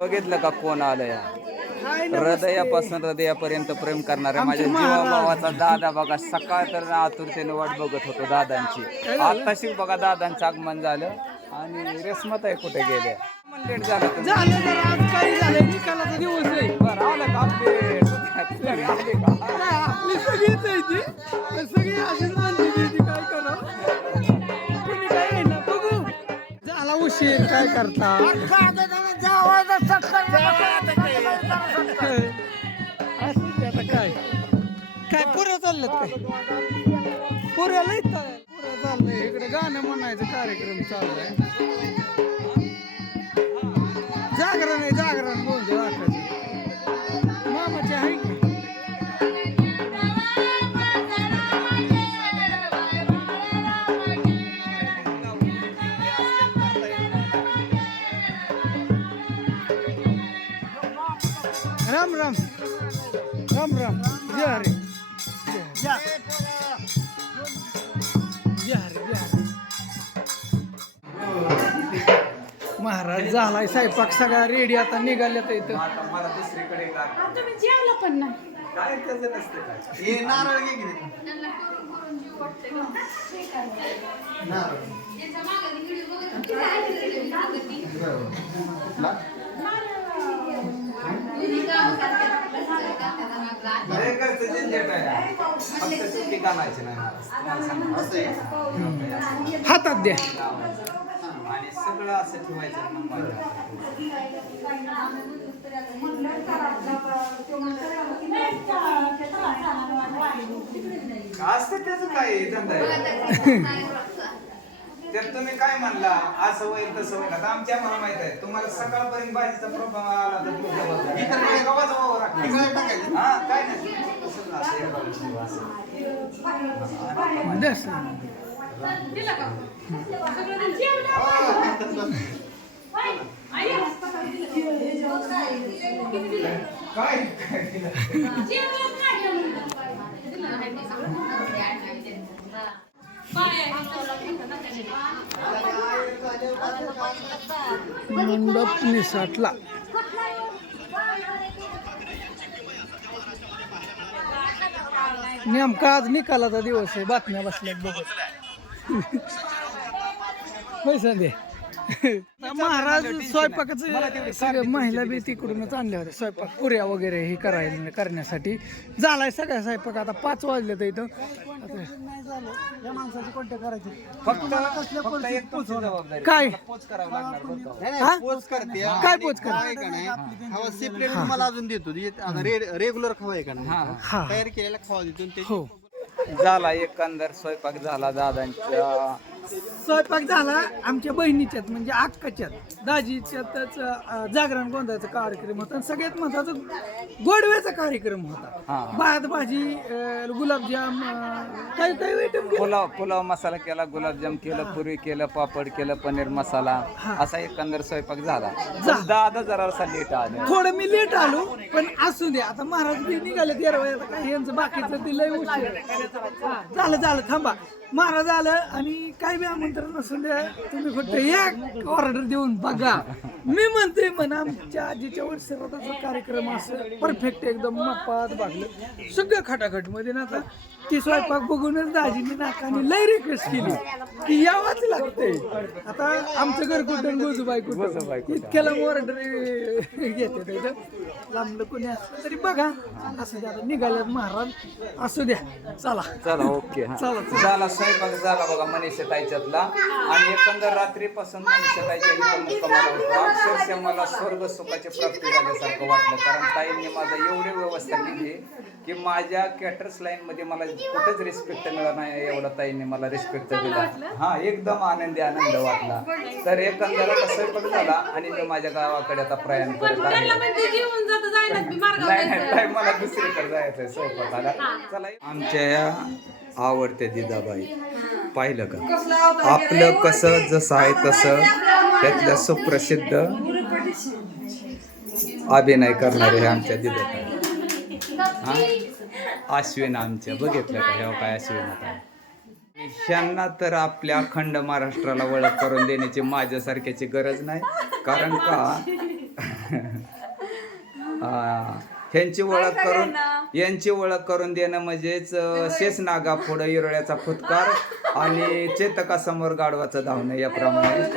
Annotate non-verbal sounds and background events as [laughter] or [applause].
बघितलं का कोण आलं या हृदयापासून हृदयापर्यंत प्रेम करणाऱ्या माझ्या जीवाभावाचा दादा बघा सकाळ तर आतुरतेने वाट बघत होतो दादांची. आताशी बघा दादांचं आगमन झालं आणि रेशमत आहे कुठे गेले? लेट झालं. झालं बरं, आलं का update? आले का? उशीर काय करता? काय काय पुऱ्या चालल्यात काय? पुऱ्या लई पुऱ्या चाललंय. इकडे गाणं म्हणायचं कार्यक्रम चाललाय जागरण आहे जागरण. राम राम. राम राम. जय हरे. जय हरे जय हरे. महाराज झालाय स्वयंपाक सगळा रेडी आता निघाल्यात इथं. आता मला दुसरीकडे तुम्ही जेवला पण नाही. काय त्याचं नसतं काय? हे नारळ घे की रे. अरे हातात द्या आणि सगळं असं ठेवायचं. असतं त्याचं काय धंदा आहे [laughs] त्यात तुम्ही काय म्हणला? असं होईल तसं होईल आता आमच्या मला माहीत आहे. तुम्हाला सकाळपर्यंत भाजीचा प्रॉब्लेम आला तर. इतर गव्हाचा वावर. हा काय नाही. तसंच असं एका असं. काय? काय केलं? जेवलं नाही दिलं नाही काय मंडप निसटला नेमका आज निकालाचा दिवस आहे बातम्या बसल्या बघत पैसा दे. [laughs] महाराज स्वयंपाकाचं सगळं महिला बी तिकडूनच आणल्या होत्या. स्वयंपाक पुऱ्या वगैरे हे करायला करण्यासाठी. झालाय सगळा स्वयंपाक. आता पाच वाजले तर इथं काय? पोच करावं लागणार बरं का? नाही? नाही, पोच करते. काय पोच कर अजून देतो. रेग्युलर खवा आहे का नाही? हा. तयार केलेला खवा देतो. हो. झाला एकंदर स्वयंपाक झाला दादांच्या स्वयंपाक झाला आमच्या बहिणीच्यात म्हणजे अक्काच्यात दाजीच्यातच अं, जागरण गोंधळाचा कार्यक्रम होता. आणि सगळ्यात महत्त्वाचा गोडव्याचा कार्यक्रम होता. हा. भात भाजी अं, गुलाबजाम अं, काही काही आयटम पुलाव पुलाव मसाला केला गुलाबजाम केलं पुरी केलं पापड केलं पनीर मसाला. असा एकंदर स्वयंपाक झाला. पण दादा जरा लेट आले. थोडं मी लेट आलो पण असू दे. आता महाराज बी निघाले तेरा आता काय यांचं बाकीचं ते लय उशीर. हा, झालं झालं थांबा. महाराज आलं आणि काय बी आमंत्रण नसून द्या. तुम्ही फक्त एक ऑर्डर देऊन बघा. मी म्हणते म्हणा आमच्या आजीच्या वर्षराचा कार्यक्रम असं परफेक्ट एकदम मापात भागलं सगळं खटाखटमध्ये ना आता ती स्वयंपाक बघूनच दाजीने नाकाने लय रिक्वेस्ट केली की यावंच लागते आता आमचं घर कुठं गोजूबाई गोजूबाई कुठं? इतक्याला ऑर्डर घेते लांबलं कोणी असलं तरी बघा. असं द्या निघाल्यात महाराज. असू द्या. चला. चला ओके. चला, चला. स्वयंपाक झाला बघा मनीषा ताईच्यातला आणि एकंदर ताईच्या मुक्कामाला होतो अक्षरशः मला स्वर्ग सुखाची प्राप्ती झाल्यासारखं वाटलं. कारण ताईंनी माझा एवढी व्यवस्था केली की माझ्या कॅटर्स लाईन मध्ये मला कुठेच रिस्पेक्ट मिळाला नाही एवढा ताईंनी मला रिस्पेक्ट दिला. हा एकदम आनंदी आनंद वाटला. तर एकंदर आता स्वयंपाक झाला आणि मी माझ्या गावाकडे आता प्रयाण करत आहे. पण मला दुसरीकडे जायचंय स्वयंपाकाला. चला आमच्या या आवडत्या दिदाबाई. पाहिलं का? आपलं कसं जसं आहे तसं त्यातल्या सुप्रसिद्ध अभिनय करणारे हे आमच्या दिदाबाई हा? अश्विन आमच्या. बघितलं का? हे काय अश्विन आता? ह्यांना तर आपल्या अखंड महाराष्ट्राला ओळख करून देण्याची माझ्यासारख्याची गरज नाही. कारण का. [laughs] ह्यांची ओळख करून यांची ओळख करून देणं म्हणजेच अं, शेष नागा पुढं इरळ्याचा फुतकार आणि चेतकासमोर गाढवाचं धावणं याप्रमाणे.